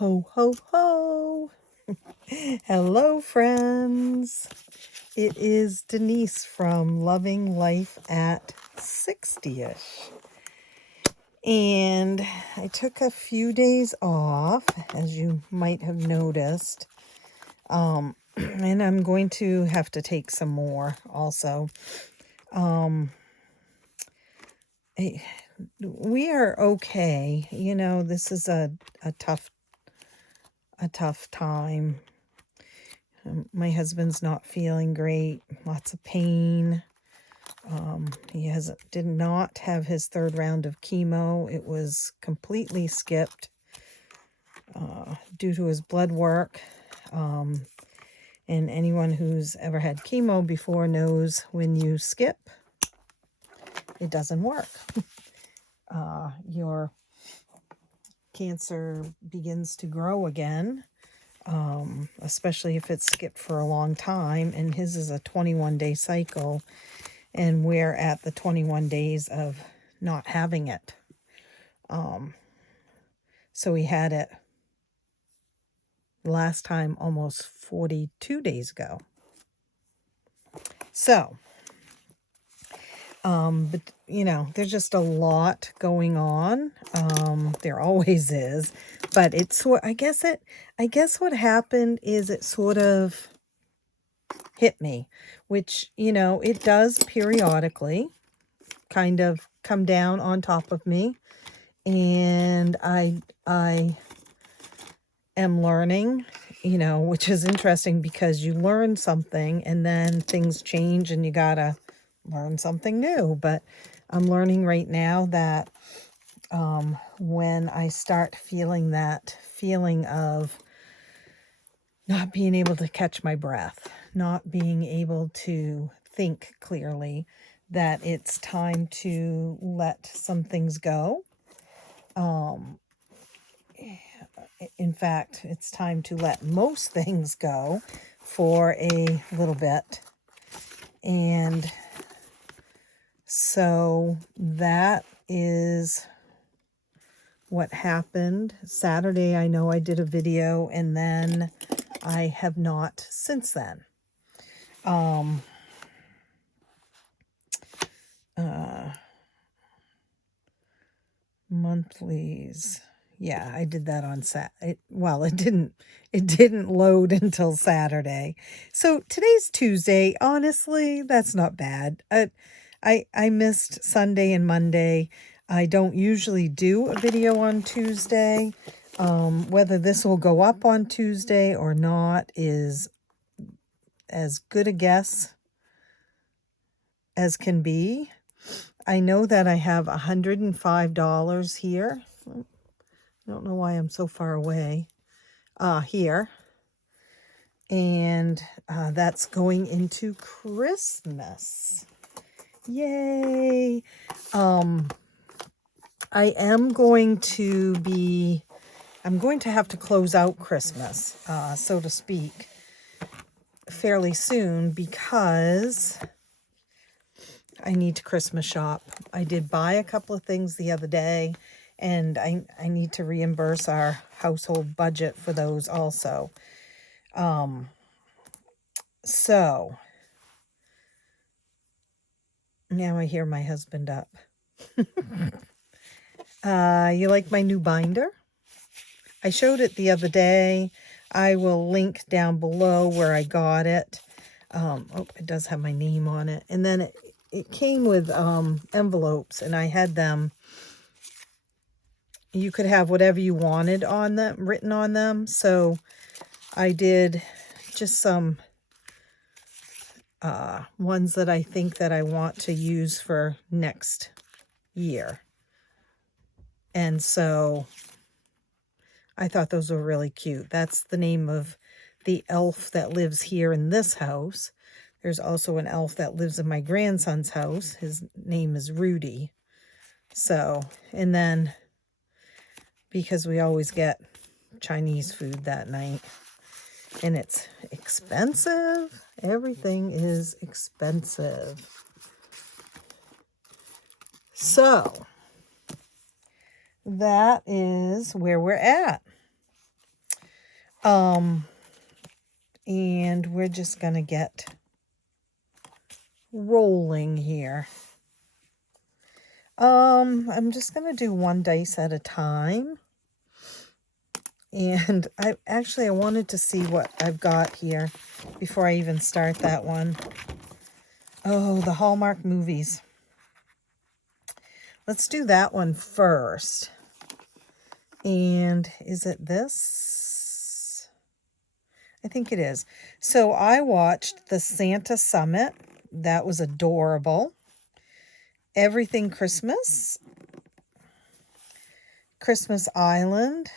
Ho, ho, ho. Hello, friends. It is Denise from Loving Life at 60ish. And I took a few days off, as you might have noticed. And I'm going to have to take some more also. We are okay. You know, this is a tough time. My husband's not feeling great, lots of pain. He did not have his third round of chemo. It was completely skipped due to his blood work. And anyone who's ever had chemo before knows when you skip, it doesn't work. Your cancer begins to grow again. Especially if it's skipped for a long time, and his is a 21-day cycle, and we're at the 21 days of not having it. So we had it last time almost 42 days ago. So, but you know, there's just a lot going on. There always is, but I guess what happened is it sort of hit me, which, you know, it does periodically kind of come down on top of me. And I am learning, you know, which is interesting because you learn something and then things change and you gotta learn something new. But I'm learning right now that when I start feeling that feeling of not being able to catch my breath, not being able to think clearly, that it's time to let some things go. In fact, it's time to let most things go for a little bit. And so that is what happened. Saturday, I know I did a video, and then I have not since then. Monthlies. Yeah, I did that on well, it didn't load until Saturday. So today's Tuesday. Honestly, that's not bad. I missed Sunday and Monday. I don't usually do a video on Tuesday. Whether this will go up on Tuesday or not is as good a guess as can be. I know that I have $105 here. I don't know why I'm so far away. Here. And that's going into Christmas. Yay! I'm going to have to close out Christmas, so to speak, fairly soon because I need to Christmas shop. I did buy a couple of things the other day, and I need to reimburse our household budget for those also. So now I hear my husband up. You like my new binder? I showed it the other day. I will link down below where I got it. It does have my name on it. And then it came with envelopes, and I had them. You could have whatever you wanted on them, written on them. So I did just some ones that I think that I want to use for next year. And so I thought those were really cute. That's the name of the elf that lives here in this house. There's also an elf that lives in my grandson's house. His name is Rudy. So, and then because we always get Chinese food that night, and it's expensive. Everything is expensive. So that is where we're at. And we're just going to get rolling here. I'm just going to do one dice at a time. And I wanted to see what I've got here before I even start that one. Oh, the Hallmark movies. Let's do that one first. And is it this? I think it is. So I watched the Santa Summit. That was adorable. Everything Christmas. Christmas Island.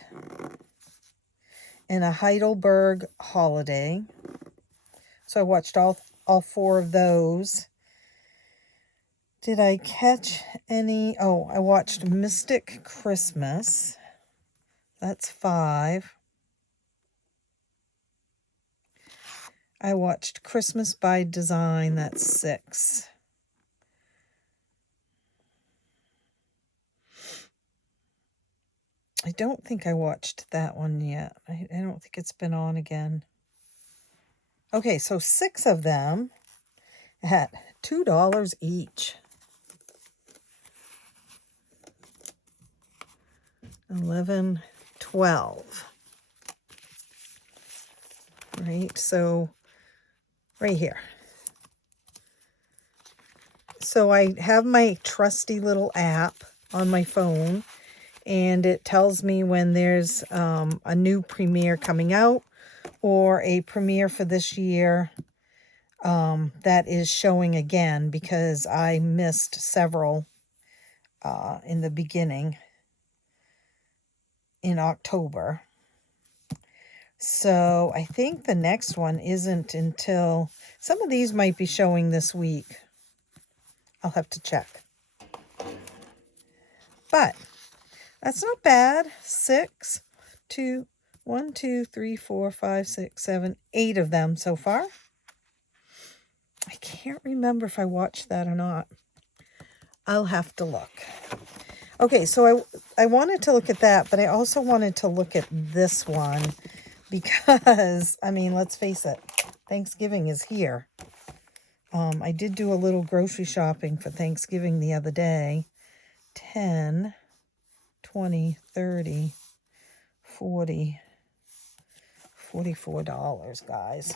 And a Heidelberg Holiday. So I watched all 4 of those. Did I catch any? Oh, I watched Mystic Christmas. That's 5. I watched Christmas by Design. That's 6. I don't think I watched that one yet. I don't think it's been on again. Okay, so 6 of them at $2 each. 11, 12. Right, so right here. So I have my trusty little app on my phone, and it tells me when there's a new premiere coming out or a premiere for this year that is showing again, because I missed several in the beginning in October. So I think the next one isn't until, some of these might be showing this week. I'll have to check. But that's not bad. 6, 2, 1, 2, 3, 4, 5, 6, 7, 8 of them so far. I can't remember if I watched that or not. I'll have to look. Okay, so I wanted to look at that, but I also wanted to look at this one because, I mean, let's face it, Thanksgiving is here. I did do a little grocery shopping for Thanksgiving the other day. 10, 20, 30, 40, $44, guys.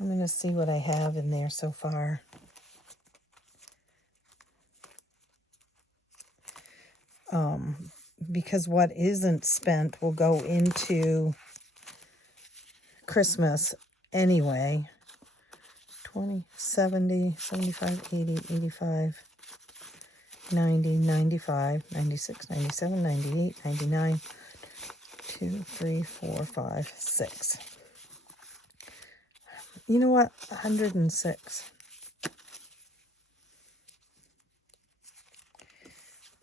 I'm going to see what I have in there so far. Because what isn't spent will go into Christmas anyway. 20, 70, 75, 80, 85, 90, 95, 96, 97, 98, 99, 2, 3, 4, 5, 6. You know what? 106.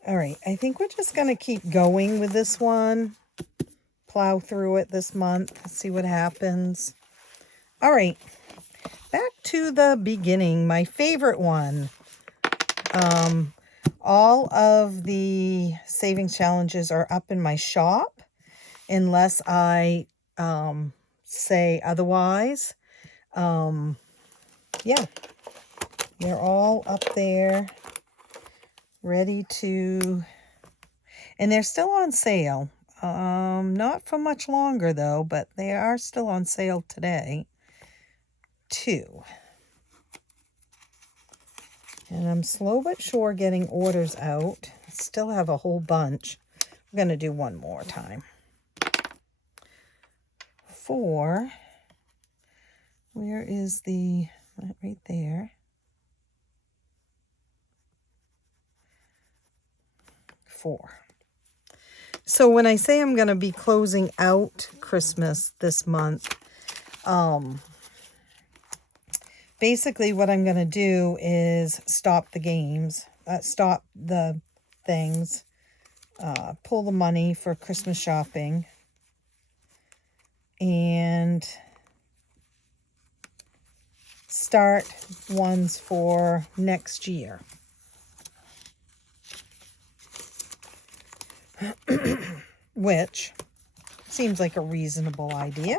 All right, I think we're just going to keep going with this one. Plow through it this month, see what happens. All right, back to the beginning, my favorite one. All of the savings challenges are up in my shop, unless I say otherwise. Yeah, they're all up there, ready to, and they're still on sale. Not for much longer though, but they are still on sale today too. And I'm slow but sure getting orders out. Still have a whole bunch. I'm going to do one more time. 4. Where is the, right there. 4. So when I say I'm going to be closing out Christmas this month, basically what I'm going to do is stop the games, stop the things, pull the money for Christmas shopping, and start ones for next year. which seems like a reasonable idea.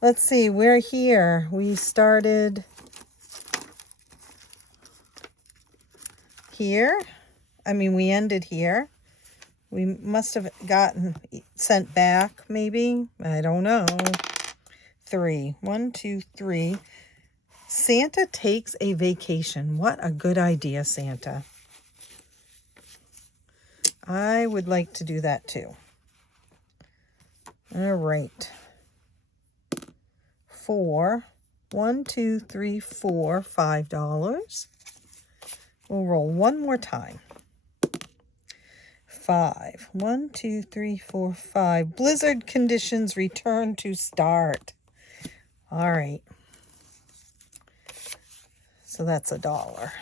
Let's see, we're here. We started here. I mean, we ended here. We must have gotten sent back, maybe. I don't know. 3. 1, 2, 3. Santa takes a vacation. What a good idea, Santa. I would like to do that too. All right. 4. 1, 2, 3, 4. $5. We'll roll one more time. 5. 1, 2, 3, 4, 5. Blizzard conditions return to start. All right. So that's $1.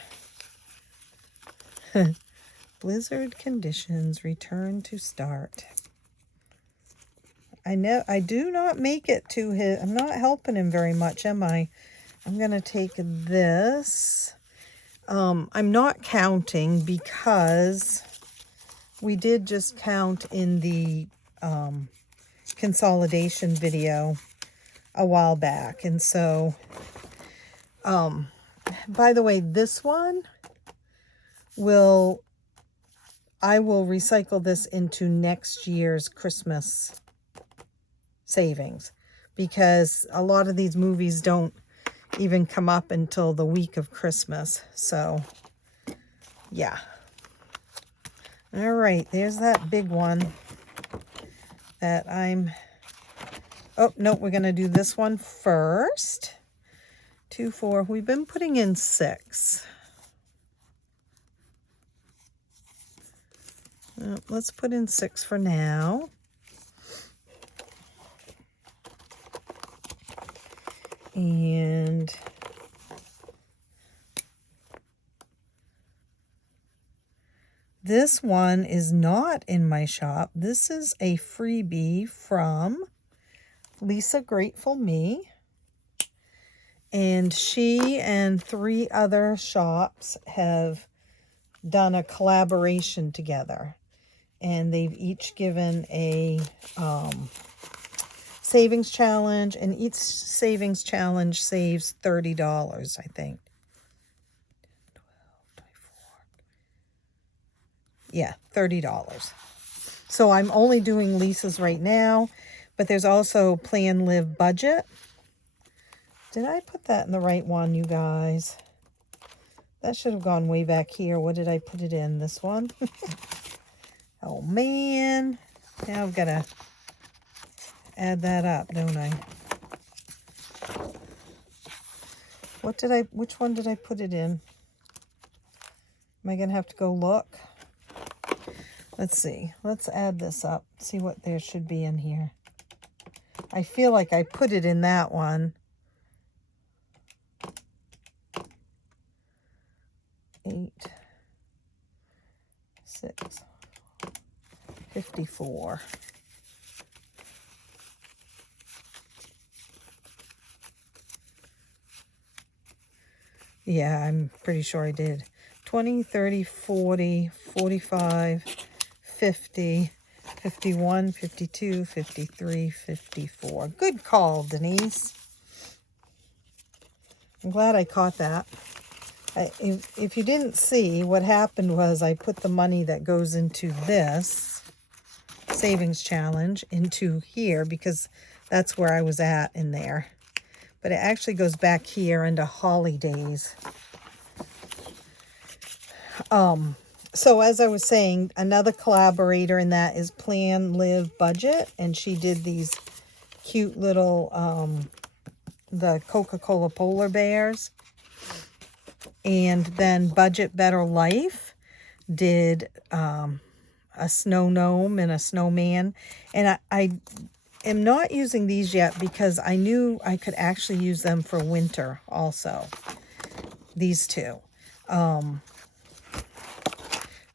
Blizzard conditions return to start. I do not make it to his. I'm not helping him very much, am I? I'm going to take this. I'm not counting because we did just count in the consolidation video a while back. And so, by the way, this one I will recycle this into next year's Christmas savings, because a lot of these movies don't even come up until the week of Christmas. So, yeah. All right, there's that big one that oh, no, we're going to do this one first. 2, 4. We've been putting in 6. Let's put in 6 for now. And this one is not in my shop. This is a freebie from Lisa Grateful Me. And she and 3 other shops have done a collaboration together. And they've each given a savings challenge, and each savings challenge saves $30, I think. 12, 24. Yeah, $30. So I'm only doing Lisa's right now, but there's also Plan, Live, Budget. Did I put that in the right one, you guys? That should have gone way back here. What did I put it in? This one? Oh, man. Now I've got to add that up, don't I? Which one did I put it in? Am I going to have to go look? Let's see. Let's add this up. See what there should be in here. I feel like I put it in that one. 8, 6, 54. Yeah, I'm pretty sure I did. 20, 30, 40, 45, 50, 51, 52, 53, 54. Good call, Denise. I'm glad I caught that. If you didn't see, what happened was I put the money that goes into this savings challenge into here because that's where I was at in there. But it actually goes back here into Holidaze. So as I was saying, another collaborator in that is Plan, Live, Budget. And she did these cute little, the Coca-Cola polar bears. And then Budget Better Life did a snow gnome and a snowman. And I am not using these yet because I knew I could actually use them for winter also. These two.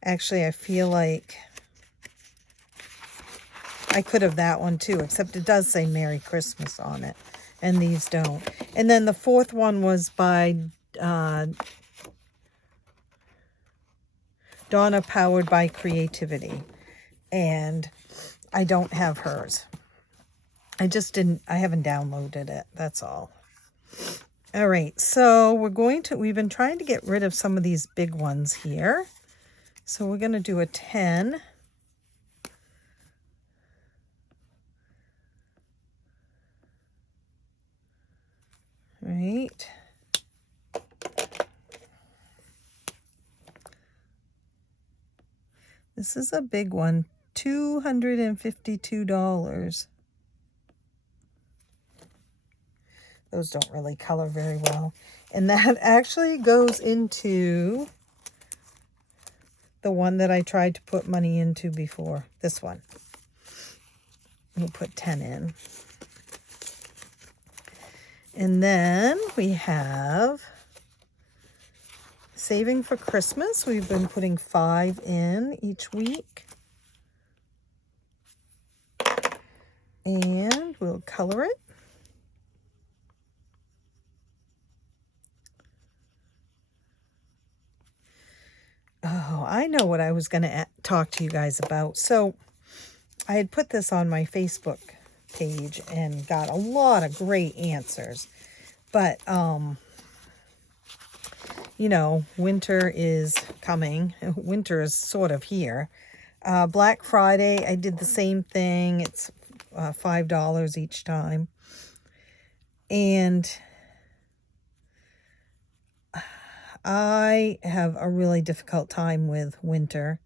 Actually, I feel like I could have that one too, except it does say Merry Christmas on it. And these don't. And then the fourth one was by Donna, Powered by Creativity. And I don't have hers. I haven't downloaded it. That's all. All right. So we've been trying to get rid of some of these big ones here. So we're going to do a 10. Right. This is a big one, $252. Those don't really color very well. And that actually goes into the one that I tried to put money into before, this one. We'll put 10 in. And then we have Saving for Christmas. We've been putting 5 in each week. And we'll color it. Oh, I know what I was going to talk to you guys about. So I had put this on my Facebook page and got a lot of great answers. But, you know, winter is coming. Winter is sort of here. Black Friday, I did the same thing. It's $5 each time. And I have a really difficult time with winter.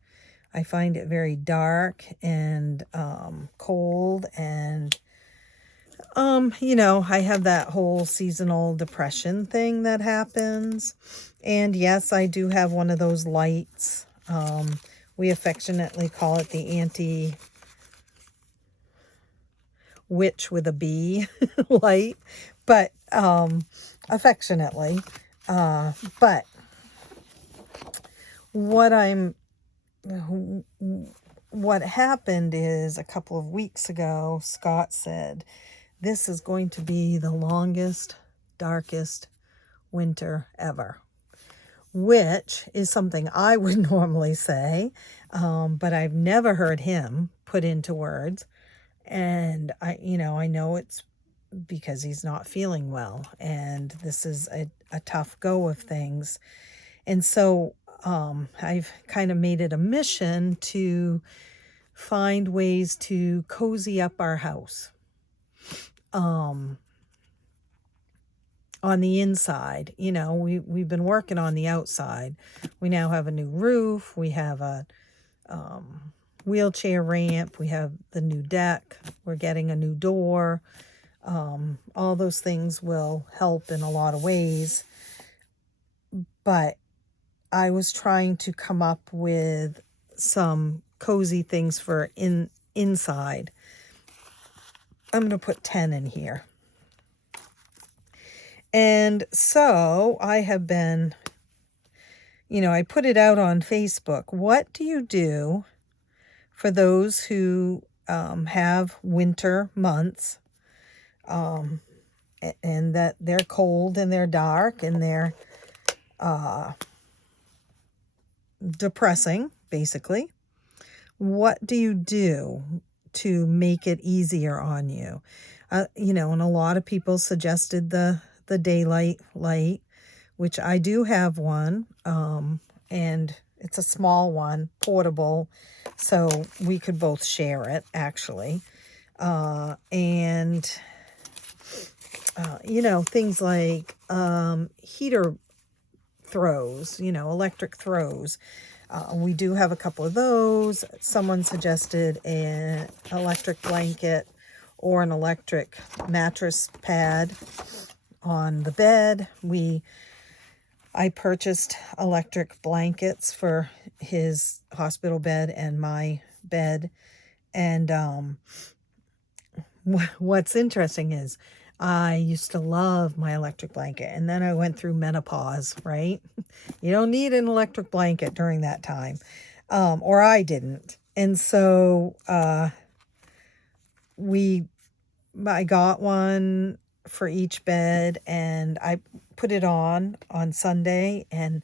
I find it very dark and cold, and you know, I have that whole seasonal depression thing that happens. And yes, I do have one of those lights. We affectionately call it the anti-witch with a B light, but affectionately. But what happened is a couple of weeks ago, Scott said, this is going to be the longest, darkest winter ever, which is something I would normally say, but I've never heard him put into words. And I know it's because he's not feeling well, and this is a tough go of things. And so I've kind of made it a mission to find ways to cozy up our house. On the inside, you know, we've been working on the outside. We now have a new roof. We have a wheelchair ramp. We have the new deck. We're getting a new door. All those things will help in a lot of ways. But I was trying to come up with some cozy things for inside. I'm going to put 10 in here. And so I have been, you know, I put it out on Facebook. What do you do for those who have winter months, and that they're cold and they're dark and they're depressing, basically? What do you do to make it easier on you? You know, and a lot of people suggested the daylight light, which I do have one, and it's a small one, portable, so we could both share it, actually. And you know, things like heater throws, you know, electric throws. We do have a couple of those. Someone suggested an electric blanket or an electric mattress pad on the bed. I purchased electric blankets for his hospital bed and my bed. And what's interesting is I used to love my electric blanket, and then I went through menopause, right? You don't need an electric blanket during that time, or I didn't. And so I got one for each bed, and I put it on Sunday, and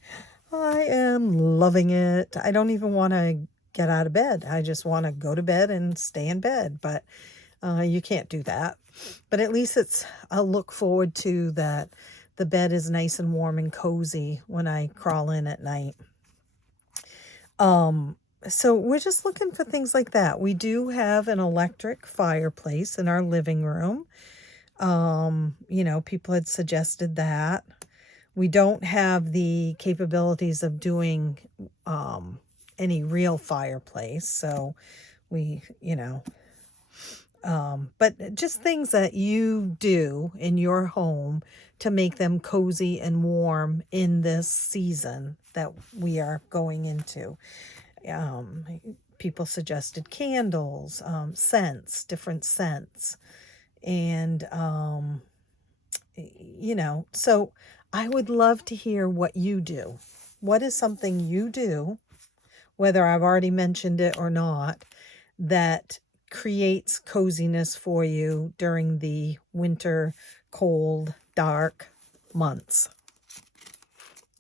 I am loving it. I don't even want to get out of bed. I just want to go to bed and stay in bed, but you can't do that. But at least I'll look forward to that the bed is nice and warm and cozy when I crawl in at night. So we're just looking for things like that. We do have an electric fireplace in our living room. People had suggested that. We don't have the capabilities of doing any real fireplace, so we, but just things that you do in your home to make them cozy and warm in this season that we are going into. People suggested candles, scents, different scents. And, so I would love to hear what you do. What is something you do, whether I've already mentioned it or not, that creates coziness for you during the winter, cold, dark months?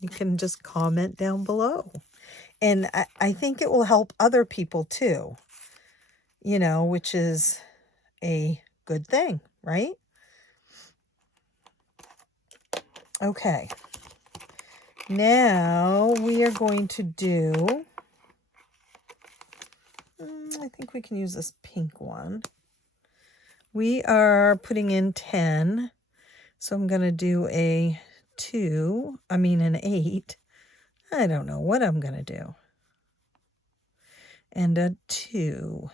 You can just comment down below. And I think it will help other people too, which is a good thing, right? Okay. Now we are going to do, I think we can use this pink one. We are putting in 10. So I'm going to do an 8. I don't know what I'm going to do. And a 2.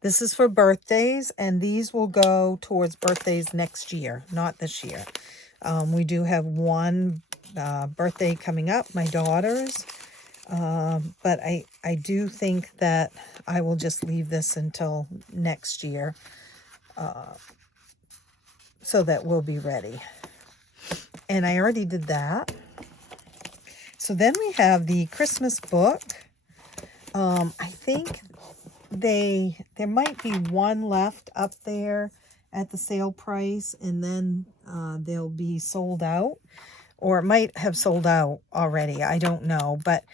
This is for birthdays, and these will go towards birthdays next year, not this year. We do have one birthday coming up, my daughter's. But I do think that I will just leave this until next year so that we'll be ready. And I already did that. So then we have the Christmas book. I think there might be one left up there at the sale price, and then they'll be sold out. Or it might have sold out already. I don't know. But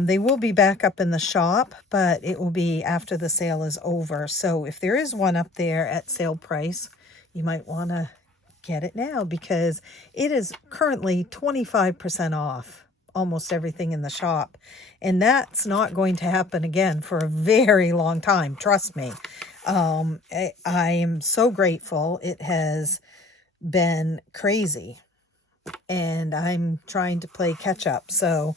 they will be back up in the shop, but it will be after the sale is over. So if there is one up there at sale price, you might want to get it now because it is currently 25% off almost everything in the shop. And that's not going to happen again for a very long time. Trust me. I am so grateful. It has been crazy. And I'm trying to play catch up. So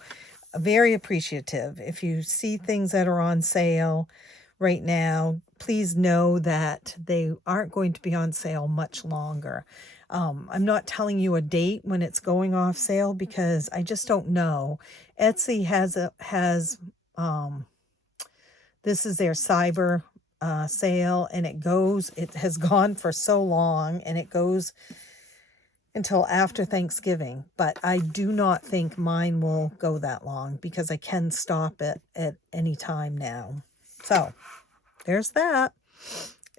very appreciative. If you see things that are on sale right now, please know that they aren't going to be on sale much longer. I'm not telling you a date when it's going off sale because I just don't know. Etsy has this is their cyber sale, and it has gone for so long, and it goes until after Thanksgiving, but I do not think mine will go that long because I can stop it at any time now. So there's that.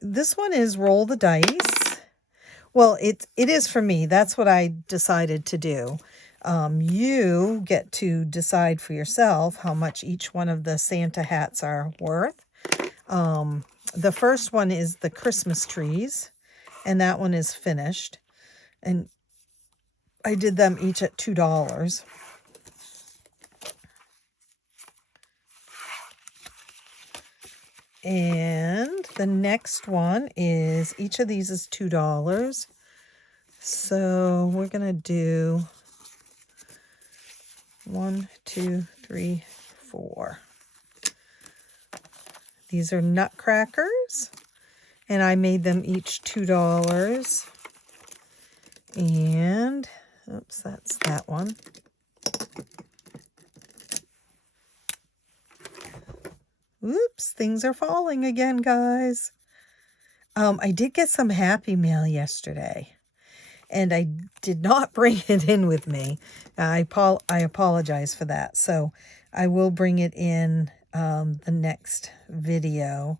This one is roll the dice. Well, it is for me. That's what I decided to do. You get to decide for yourself how much each one of the Santa hats are worth. The first one is the Christmas trees, and that one is finished. And I did them each at $2. And the next one is, each of these is $2. So we're going to do 1, 2, 3, 4. These are nutcrackers, and I made them each $2. And, oops, that's that one. Oops, things are falling again, guys. I did get some Happy Mail yesterday, and I did not bring it in with me. I apologize for that. So I will bring it in the next video.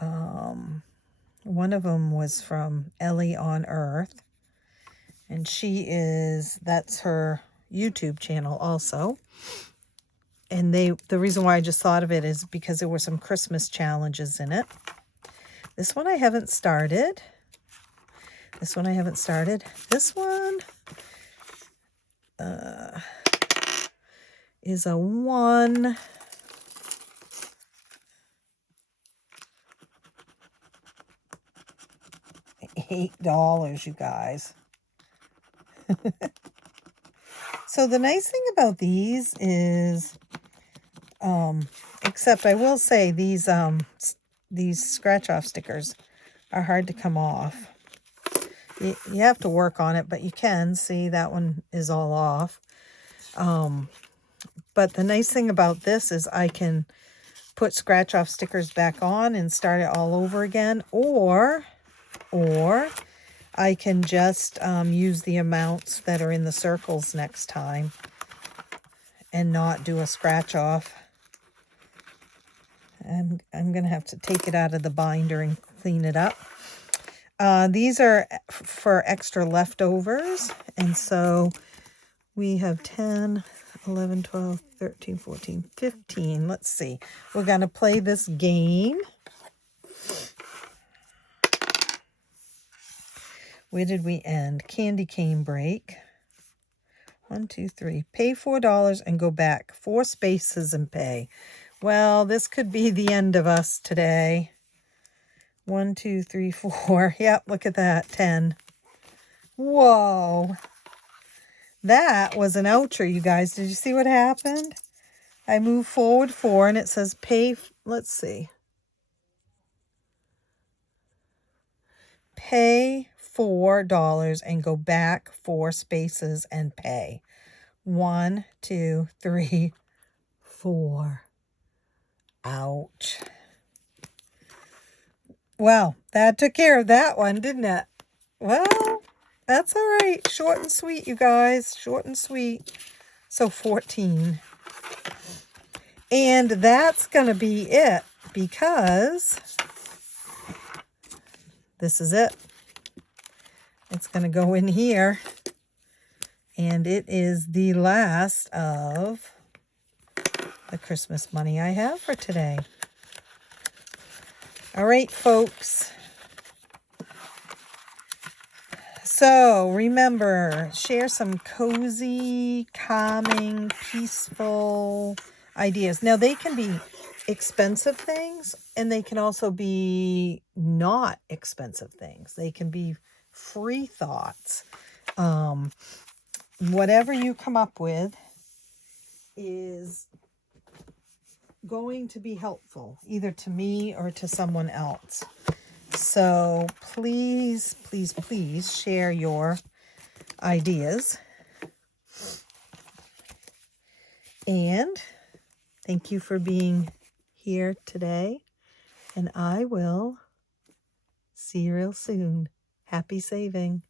One of them was from Ellie on Earth, and that's her YouTube channel also. And the reason why I just thought of it is because there were some Christmas challenges in it. This one I haven't started. This one I haven't started. This one is a one. $8, you guys. So the nice thing about these is, except I will say these scratch off stickers are hard to come off. You have to work on it, but you can see that one is all off. But the nice thing about this is I can put scratch off stickers back on and start it all over again, or I can just use the amounts that are in the circles next time and not do a scratch off. And I'm going to have to take it out of the binder and clean it up. These are for extra leftovers. And so we have 10, 11, 12, 13, 14, 15. Let's see. We're going to play this game. Where did we end? Candy cane break. 1, 2, 3. Pay $4 and go back 4 spaces and pay. Well, this could be the end of us today. 1, 2, 3, 4. Yep, look at that. 10. Whoa. That was an oucher, you guys. Did you see what happened? I moved forward 4 and it says pay. Let's see. Pay $4 and go back 4 spaces and pay. 1, 2, 3, 4. Ouch. Well, that took care of that one, didn't it? Well, that's all right. Short and sweet, you guys. Short and sweet. So 14. And that's going to be it because this is it. It's going to go in here. And it is the last of the Christmas money I have for today. All right, folks. So remember, share some cozy, calming, peaceful ideas. Now, they can be expensive things, and they can also be not expensive things. They can be free thoughts. Whatever you come up with is going to be helpful, either to me or to someone else. So please, please, please share your ideas. And thank you for being here today. And I will see you real soon. Happy saving.